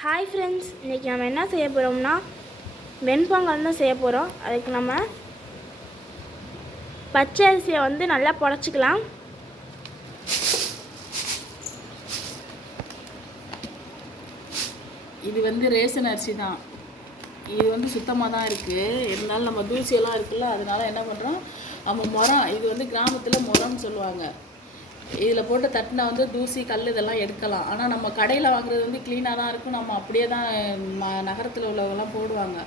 Hi friends, இன்றைக்கி நம்ம என்ன செய்ய போகிறோம்னா வெண்பொங்கல் தான் செய்ய போகிறோம். அதுக்கு நம்ம பச்சை அரிசியை நல்லா புடச்சிக்கலாம். இது ரேஷன் அரிசி தான். இது சுத்தமாக தான் இருக்குது. இருந்தாலும் நம்ம தூசியெல்லாம் இருக்குல்ல, அதனால என்ன பண்ணுறோம், நம்ம முறம், இது கிராமத்தில் முறம்னு சொல்லுவாங்க. இதில் போட்டு தட்டினா தூசி கல் இதெல்லாம் எடுக்கலாம். ஆனால் நம்ம கடையில் வாங்குறது க்ளீனாக தான் இருக்கும். நம்ம அப்படியே தான் நகரத்தில் உள்ளவங்கெல்லாம் போடுவாங்க.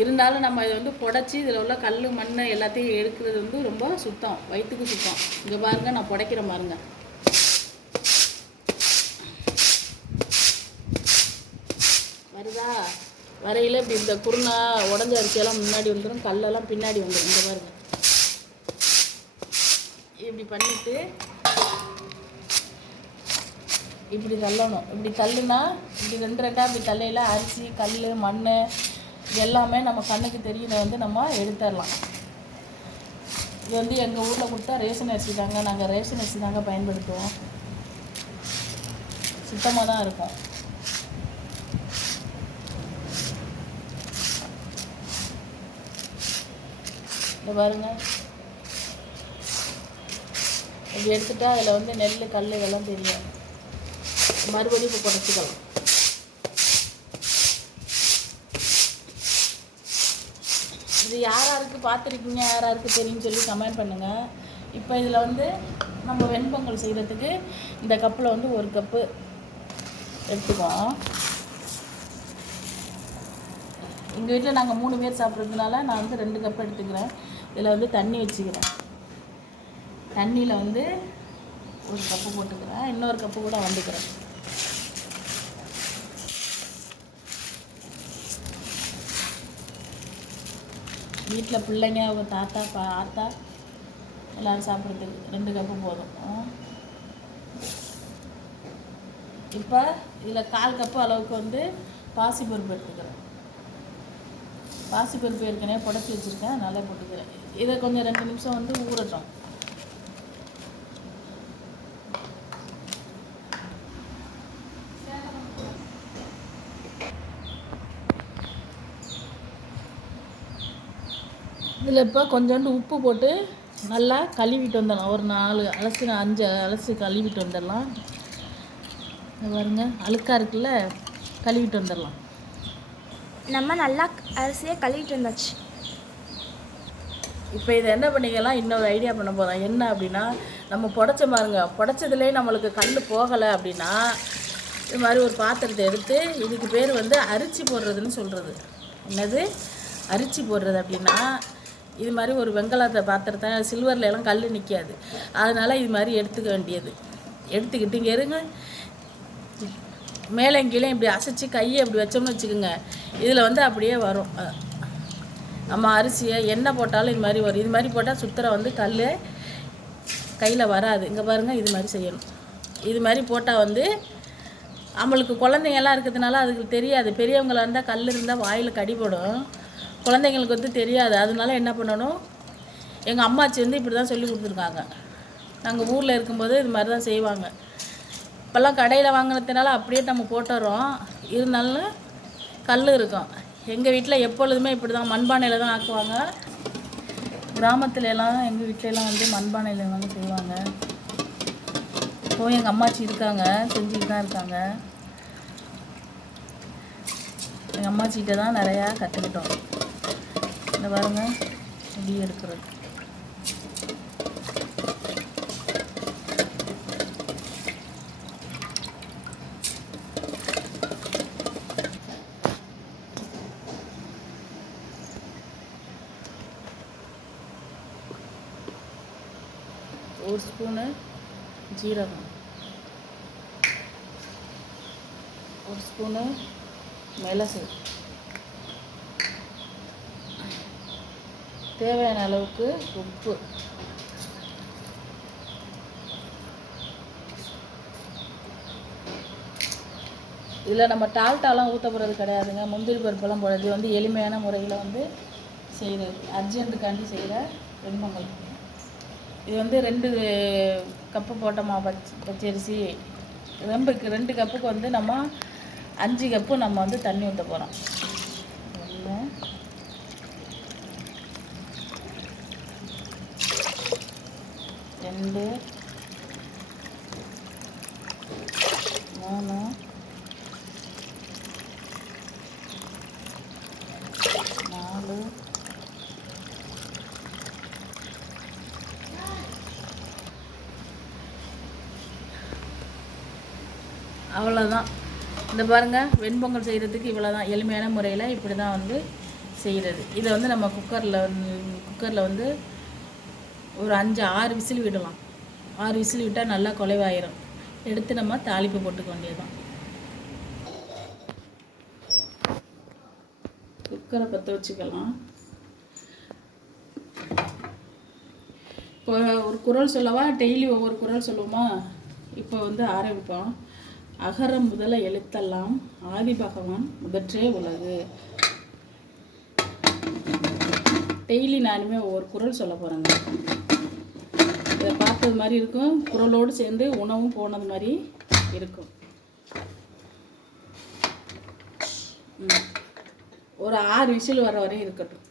இருந்தாலும் நம்ம இதை புடைச்சி இதில் உள்ள கல் மண் எல்லாத்தையும் எடுக்கிறது ரொம்ப சுத்தம், வயிற்றுக்கு சுத்தம். இங்கே பாருங்கள், நான் புடைக்கிற பாருங்க. வருதா? வரையில் இப்படி இந்த குருணா உடஞ்ச அரிசியெல்லாம் முன்னாடி வந்துடும், கல்லெல்லாம் பின்னாடி வந்துடும். இங்கே பாருங்க, இப்படி பண்ணிவிட்டு இப்படி தள்ளணும். இப்படி தள்ளுனா இப்படி ரெண்டாக இப்படி தள்ளையில் அரிசி கல் மண் எல்லாமே நம்ம கண்ணுக்கு தெரியுத நம்ம எடுத்துடலாம். இது எங்கள் ஊரில் கொடுத்தா ரேஷன் அரிசி தாங்க. நாங்கள் ரேஷன் அரிசி தாங்க பயன்படுத்துவோம். சுத்தமாக தான் இருக்கும். இந்த பாருங்க, இப்படி எடுத்துட்டா அதில் நெல் கல் இதெல்லாம் தெரியும். மறுபடியும் இப்போ புடச்சிக்கலாம். இது யாராருக்கு பார்த்துருக்கீங்க, யாராருக்கு தெரியும்னு சொல்லி கமெண்ட் பண்ணுங்கள். இப்போ இதில் நம்ம வெண்பொங்கல் செய்கிறதுக்கு இந்த கப்பில் ஒரு கப்பு எடுத்துக்குவோம். எங்கள் வீட்டில் நாங்கள் 3 பேர் சாப்பிட்றதுனால நான் 2 கப்பு எடுத்துக்கிறேன். இதில் தண்ணி வச்சுக்கிறேன். தண்ணியில் 1 கப்பு போட்டுக்கிறேன். இன்னொரு கப்பு கூட வந்துக்கிறேன். வீட்டில் பிள்ளைங்க, அவங்க தாத்தா ஆத்தா எல்லோரும் சாப்பிட்றதுக்கு 2 கப்பு போதும். இப்போ இதில் 1/4 கப்பு அளவுக்கு பாசிப்பருப்பு எடுத்துக்கிறேன். பாசிப்பருப்பு ஏற்கனவே புடச்சி வச்சுருக்கேன், நல்லா போட்டுக்கிறேன். இதை கொஞ்சம் 2 நிமிஷம் ஊறட்டும். இதில் இப்போ கொஞ்சோண்டு உப்பு போட்டு நல்லா கழுவிட்டு வந்துடலாம். ஒரு 4 அலசி 5 அலசி கழுவிட்டு வந்துடலாம். பாருங்க, அழுக்காக இருக்குல்ல, கழுவிட்டு வந்துடலாம். நம்ம நல்லா அரிசியை கழுவிட்டு வந்தாச்சு. இப்போ இதை என்ன பண்ணிக்கலாம், இன்னொரு ஐடியா பண்ண போகிறோம். என்ன அப்படின்னா, நம்ம புடச்ச பாருங்க, புடச்சதுலேயே நம்மளுக்கு கல் போகலை அப்படின்னா இது மாதிரி ஒரு பாத்திரத்தை எடுத்து, இதுக்கு பேர் அரிசி போடுறதுன்னு சொல்கிறது. என்னது அரிசி போடுறது அப்படின்னா, இது மாதிரி ஒரு வெங்கலத்தை பாத்திரத்தை, சில்வரில் எல்லாம் கல் நிற்காது. அதனால் இது மாதிரி எடுத்துக்க வேண்டியது. எடுத்துக்கிட்டு இங்கே இருங்க, மேலே கீழே இப்படி அசைச்சி கையை இப்படி வச்சோம்னு வச்சுக்கோங்க, இதில் அப்படியே வரும். நம்ம அரிசியை எண்ணெய் போட்டாலும் இது மாதிரி வரும். இது மாதிரி போட்டால் சுத்தரை கல் கையில் வராது. இங்கே பாருங்கள், இது மாதிரி செய்யணும். இது மாதிரி போட்டால் நம்மளுக்கு குழந்தைங்கள்லாம் இருக்கிறதுனால அதுக்கு தெரியாது. பெரியவங்களாக இருந்தால் கல் இருந்தால் வாயில் கடிபடும். குழந்தைங்களுக்கு தெரியாது. அதனால என்ன பண்ணணும், எங்கள் அம்மாச்சி இப்படி தான் சொல்லி கொடுத்துருக்காங்க. நாங்கள் ஊரில் இருக்கும்போது இது மாதிரி தான் செய்வாங்க. இப்போல்லாம் கடையில் வாங்கினதுனால அப்படியே நம்ம போட்டுறோம். இருந்தாலும் கல் இருக்கும். எங்கள் வீட்டில் எப்பொழுதுமே இப்படி தான் மண்பானையில் தான் ஆக்குவாங்க. கிராமத்துல எல்லாம் எங்கள் வீட்டிலலாம் மண்பானையில் தாங்க செய்வாங்க. இப்போ எங்கள் அம்மாச்சி இருக்காங்க, செஞ்சுக்கிட்டு தான் இருக்காங்க. எங்கள் அம்மாச்சிகிட்ட தான் நிறையா கற்றுக்கிட்டோம். இந்த பாருங்க, இப்படி எடுக்கிறது. ஒரு ஸ்பூனு ஜீரகம், 1 ஸ்பூனு மிளகு, தேவையான அளவுக்கு உப்பு, இதில் நம்ம டால்டாலாம் ஊற்ற போகிறது கிடையாதுங்க. முந்திரி பருப்பெல்லாம் போடுறது எளிமையான முறையில் செய்கிறது. அர்ஜென்ட்டுக்காண்டி செய்கிற வெண்பொங்கல். இது 2 கப்பு போட்டோமா பச்சரிசி, 2 கப்புக்கு நம்ம 5 கப்பு நம்ம வந்து தண்ணி ஊற்ற போகிறோம். 1 2 3 4 அவ்வளோதான். இந்த பாருங்கள், வெண்பொங்கல் செய்கிறதுக்கு இவ்வளோ தான். எளிமையான முறையில் இப்படி தான் வந்து செய்கிறது. இதை வந்து நம்ம குக்கரில் வந்து ஒரு 5-6 விசில் விடலாம். 6 விசில் விட்டால் நல்லா குலைவாயிரும். எடுத்து நம்ம தாளிப்பு போட்டுக்க வேண்டியதுதான். குக்கரை பற்ற வச்சுக்கலாம். இப்போ ஒரு குறள் சொல்லவா? டெய்லி ஒவ்வொரு குறள் சொல்லுவோமா? இப்போ வந்து ஆரம்பிப்போம். அகரம் முதல எழுத்தெல்லாம் ஆதி பகவான் முதற்றே உலகு. டெய்லி நானுமே ஒவ்வொரு குறள் சொல்ல போகிறேங்க. இதை பார்த்தது மாதிரி இருக்கும், குறளோடு சேர்ந்து உணவும் போனது மாதிரி இருக்கும். ஒரு 6 விசில் வர வரையும் இருக்கட்டும்.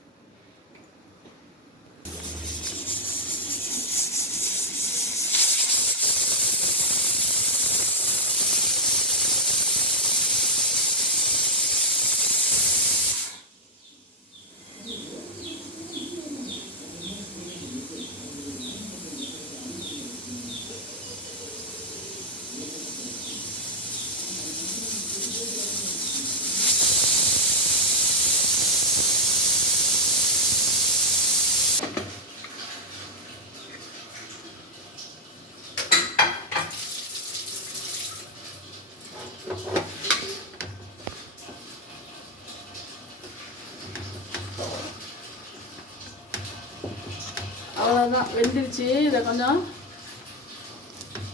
அவ்வளோதான், வெந்துருச்சு. இதை கொஞ்சம்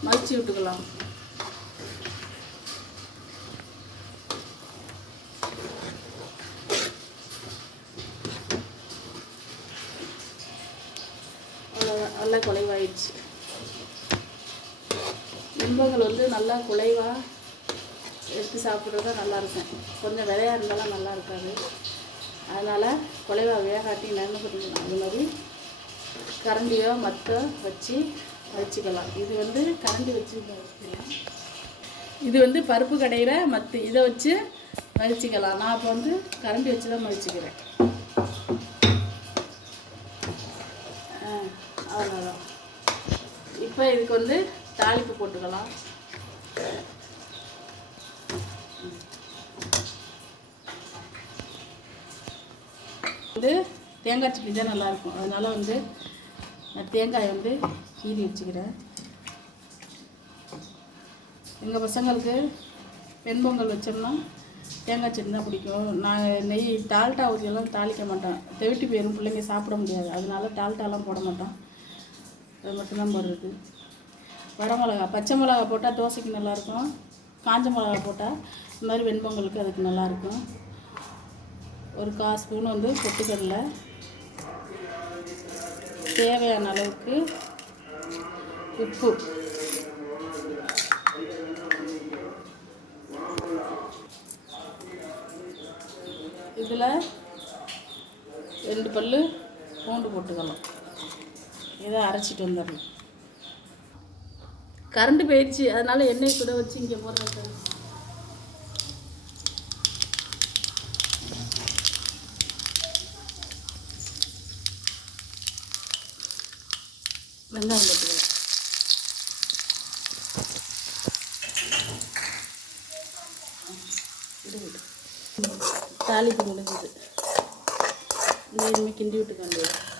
மலிச்சு விட்டுக்கலாம். அவ்வளோதான், நல்லா குலைவாயிடுச்சு. வெண்பொங்கல் வந்து நல்லா குலைவாக எடுத்து சாப்பிட்றது தான் நல்லாயிருக்கும். கொஞ்சம் விதையாக இருந்தாலும் நல்லா இருக்காது. அதனால் குலைவாக வேகாட்டி நன்மை பண்ணிக்கலாம். அது மாதிரி கரண்டியோ மத்தோ வச்சு வச்சுக்கலாம். இது வந்து கரண்டி வச்சு வச்சுக்கலாம். இது வந்து பருப்பு கடையிற மத்து, இதை வச்சு மதிச்சிக்கலாம். நான் இப்போ வந்து கரண்டி வச்சு தான் மதிச்சுக்கிறேன். அவ்வளோதான். இப்போ இதுக்கு வந்து தாளிப்பு போட்டுக்கலாம். வந்து தேங்காய் சட்னி தான் நல்லாயிருக்கும். அதனால் வந்து நான் தேங்காயை வந்து கீறி வச்சுக்கிறேன். எங்கள் பசங்களுக்கு வெண்பொங்கல் வச்சோம்னா தேங்காய் சட்னி தான் பிடிக்கும். நான் நெய் டால்டா ஊற்றியெல்லாம் தாளிக்க மாட்டேன். தெவிட்டு போயிடும், பிள்ளைங்க சாப்பிட முடியாது. அதனால டால்டாலாம் போட மாட்டோம். அது மட்டும்தான் போடுறது. வரமிளகா, பச்சை மிளகா போட்டால் தோசைக்கு நல்லாயிருக்கும். காஞ்ச மிளகா போட்டால் இந்த மாதிரி வெண்பொங்கலுக்கு அதுக்கு நல்லாயிருக்கும். ஒரு 1/4 ஸ்பூன் வந்து பொட்டுக்கடலை, தேவையான அளவுக்கு உப்பு, இதில் 2 பல்லு பூண்டு போட்டுக்கலாம். இதை அரைச்சிட்டு வந்துடணும். கரண்ட் போயிடுச்சு, அதனால் எண்ணெய் கூட வச்சு இங்கே போடுறேன். வெங்காயம் போட்டுக்கலாம். தாளிப்பு முடிஞ்சது. இந்த இனிமேல் கிண்டி விட்டுக்க வேண்டியது.